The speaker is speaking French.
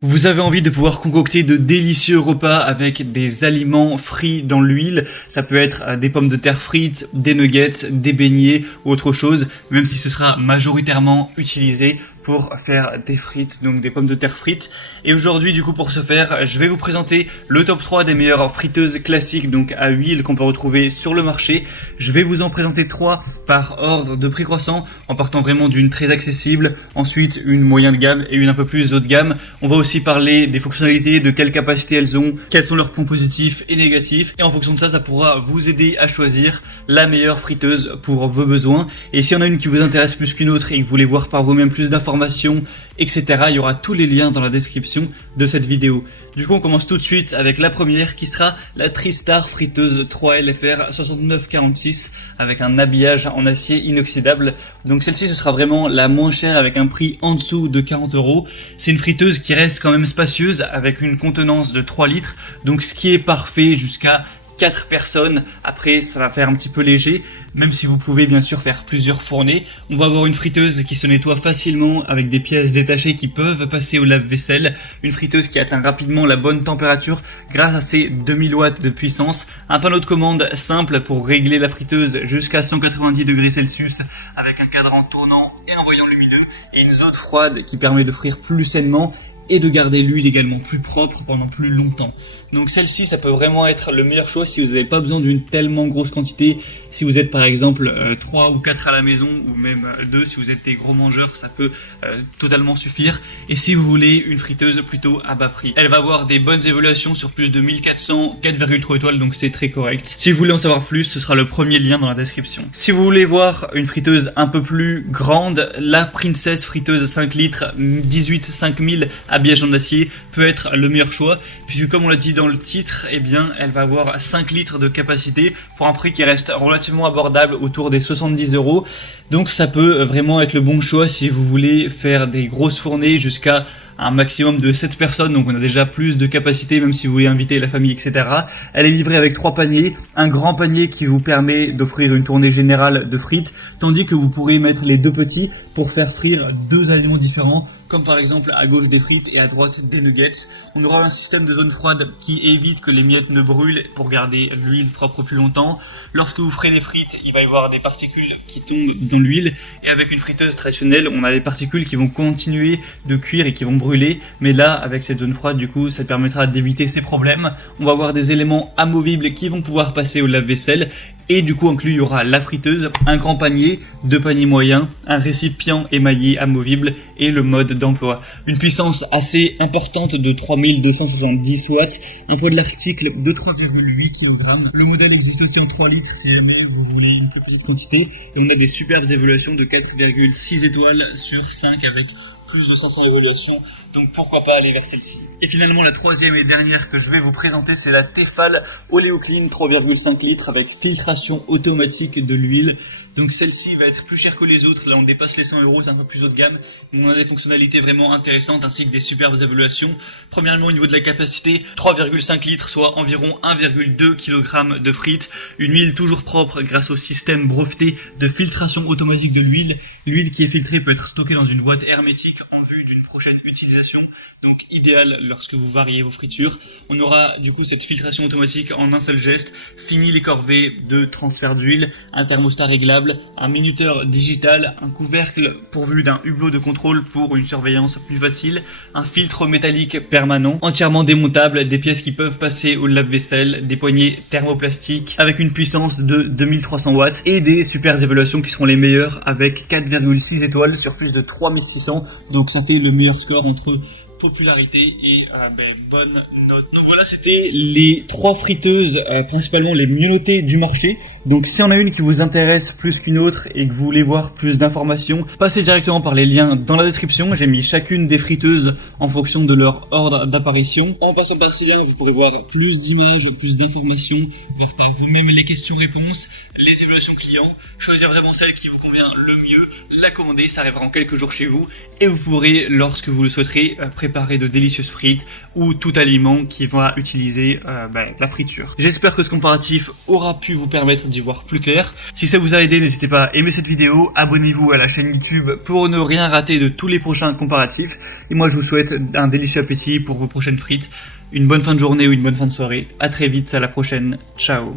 Vous avez envie de pouvoir concocter de délicieux repas avec des aliments frits dans l'huile. Ça peut être des pommes de terre frites, des nuggets, des beignets ou autre chose, même si ce sera majoritairement utilisé pour faire des frites, donc des pommes de terre frites. Et aujourd'hui, du coup, pour ce faire, je vais vous présenter le top 3 des meilleures friteuses classiques, donc à huile, qu'on peut retrouver sur le marché. Je vais vous en présenter 3 par ordre de prix croissant, en partant vraiment d'une très accessible, ensuite une moyenne de gamme et une un peu plus haut de gamme. On va aussi parler des fonctionnalités, de quelle capacité elles ont, quels sont leurs points positifs et négatifs. Et en fonction de ça, ça pourra vous aider à choisir la meilleure friteuse pour vos besoins. Et s'il y en a une qui vous intéresse plus qu'une autre et que vous voulez voir par vous-même plus d'informations, etc. Il y aura tous les liens dans la description de cette vidéo. Du coup, on commence tout de suite avec la première qui sera la Tristar friteuse 3LFR 6946 avec un habillage en acier inoxydable. Donc celle-ci, ce sera vraiment la moins chère avec un prix en dessous de 40 €. C'est une friteuse qui reste quand même spacieuse avec une contenance de 3 litres. Donc ce qui est parfait jusqu'à 4 personnes. Après, ça va faire un petit peu léger, même si vous pouvez bien sûr faire plusieurs fournées. On va avoir une friteuse qui se nettoie facilement avec des pièces détachées qui peuvent passer au lave-vaisselle. Une friteuse qui atteint rapidement la bonne température grâce à ses 2000 watts de puissance. Un panneau de commande simple pour régler la friteuse jusqu'à 190 degrés Celsius avec un cadran tournant et un voyant lumineux. Et une zone froide qui permet de frire plus sainement et de garder l'huile également plus propre pendant plus longtemps. Donc celle-ci, ça peut vraiment être le meilleur choix si vous n'avez pas besoin d'une tellement grosse quantité. Si vous êtes par exemple 3 ou 4 à la maison, ou même 2 si vous êtes des gros mangeurs, ça peut totalement suffire. Et si vous voulez une friteuse plutôt à bas prix, elle va avoir des bonnes évaluations sur plus de 1400, 4,3 étoiles, donc c'est très correct. Si vous voulez en savoir plus, ce sera le premier lien dans la description. Si vous voulez voir une friteuse un peu plus grande, la Princess friteuse 5 litres 18 5000 habillage en acier peut être le meilleur choix, puisque comme on l'a dit dans le titre, eh bien, elle va avoir 5 litres de capacité pour un prix qui reste relativement abordable autour des 70 €. Donc ça peut vraiment être le bon choix si vous voulez faire des grosses fournées jusqu'à un maximum de 7 personnes, donc on a déjà plus de capacité même si vous voulez inviter la famille, etc. Elle est livrée avec 3 paniers, un grand panier qui vous permet d'offrir une tournée générale de frites, tandis que vous pourrez mettre les 2 petits pour faire frire 2 aliments différents, comme par exemple à gauche des frites et à droite des nuggets. On aura un système de zone froide qui évite que les miettes ne brûlent pour garder l'huile propre plus longtemps. Lorsque vous ferez les frites, il va y avoir des particules qui tombent dans l'huile, et avec une friteuse traditionnelle, on a les particules qui vont continuer de cuire et qui vont brûler, mais là, avec cette zone froide, du coup, ça permettra d'éviter ces problèmes. On va avoir des éléments amovibles qui vont pouvoir passer au lave-vaisselle. Et du coup, inclus, il y aura la friteuse, un grand panier, 2 paniers moyens, un récipient émaillé amovible et le mode d'emploi. Une puissance assez importante de 3270 watts, un poids de l'article de 3,8 kg. Le modèle existe aussi en 3 litres si jamais vous voulez une plus petite quantité. Et on a des superbes évaluations de 4,6 étoiles sur 5 avec plus de 500 évaluations, donc pourquoi pas aller vers celle-ci. Et finalement, la troisième et dernière que je vais vous présenter, c'est la Tefal OléoClean 3,5 litres avec filtration automatique de l'huile. Donc celle-ci va être plus chère que les autres, là on dépasse les 100 €, c'est un peu plus haut de gamme, mais on a des fonctionnalités vraiment intéressantes ainsi que des superbes évaluations. Premièrement, au niveau de la capacité, 3,5 litres, soit environ 1,2 kg de frites, une huile toujours propre grâce au système breveté de filtration automatique de l'huile. L'huile qui est filtrée peut être stockée dans une boîte hermétique en vue d'une prochaine utilisation, donc idéal lorsque vous variez vos fritures. On aura du coup cette filtration automatique en un seul geste, fini les corvées de transfert d'huile, un thermostat réglable, un minuteur digital, un couvercle pourvu d'un hublot de contrôle pour une surveillance plus facile, un filtre métallique permanent, entièrement démontable, des pièces qui peuvent passer au lave-vaisselle, des poignées thermoplastiques avec une puissance de 2300 watts et des super évaluations qui seront les meilleures avec 4,6 étoiles sur plus de 3600, donc ça fait le meilleur score entre popularité et bonne note. Donc voilà, c'était les 3 friteuses principalement les mieux notées du marché. Donc si on a une qui vous intéresse plus qu'une autre et que vous voulez voir plus d'informations, passez directement par les liens dans la description. J'ai mis chacune des friteuses en fonction de leur ordre d'apparition. En passant par ces liens, vous pourrez voir plus d'images, plus d'informations, faire par vous-même les questions-réponses, les évaluations clients, choisir vraiment celle qui vous convient le mieux, la commander, ça arrivera en quelques jours chez vous et vous pourrez, lorsque vous le souhaiterez, préparer préparer de délicieuses frites ou tout aliment qui va utiliser la friture. J'espère que ce comparatif aura pu vous permettre d'y voir plus clair. Si ça vous a aidé, n'hésitez pas à aimer cette vidéo, abonnez-vous à la chaîne YouTube pour ne rien rater de tous les prochains comparatifs. Et moi je vous souhaite un délicieux appétit pour vos prochaines frites. Une bonne fin de journée ou une bonne fin de soirée. À très vite, à la prochaine. Ciao.